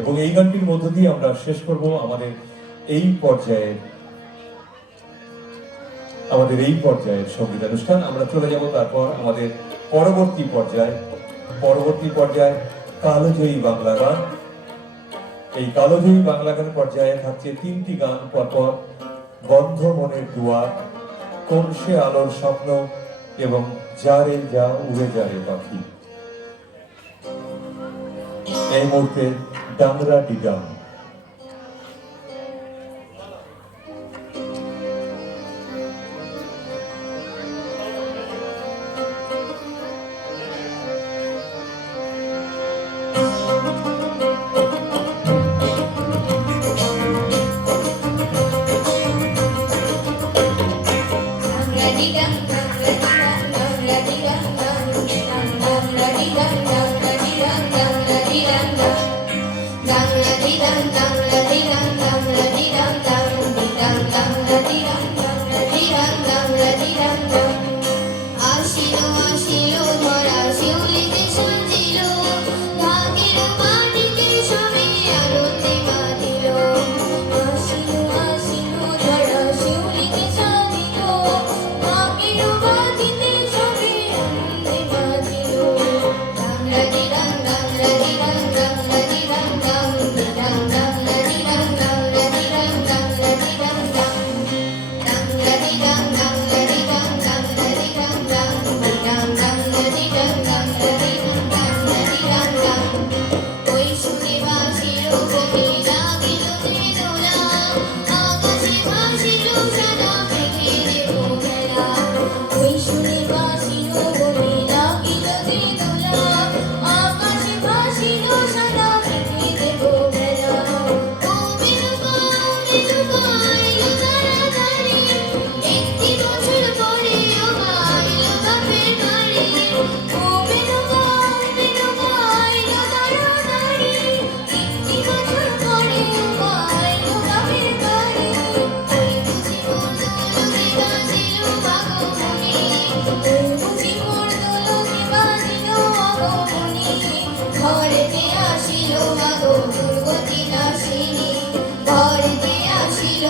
এবং এই গানটির মধ্য দিয়ে আমরা শেষ করব আমাদের এই পর্যায়ের আমাদের এই পর্যায়ের সংগীত অনুষ্ঠান। আমরা চলে যাব তারপর আমাদের পরবর্তী পর্যায়। পরবর্তী পর্যায় কালোজয়ী বাংলা গান। এই কালোজয়ী বাংলা গান পর্যায়ে থাকছে তিনটি গান। পরপর বন্ধ মনের দুয়ার কোন সে আলোর স্বপ্ন এবং যারে যা উড়ে যারে পাখি। এই মুহূর্তে ডামরা ডিডাম Thank you.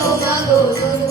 Oh, no mangoes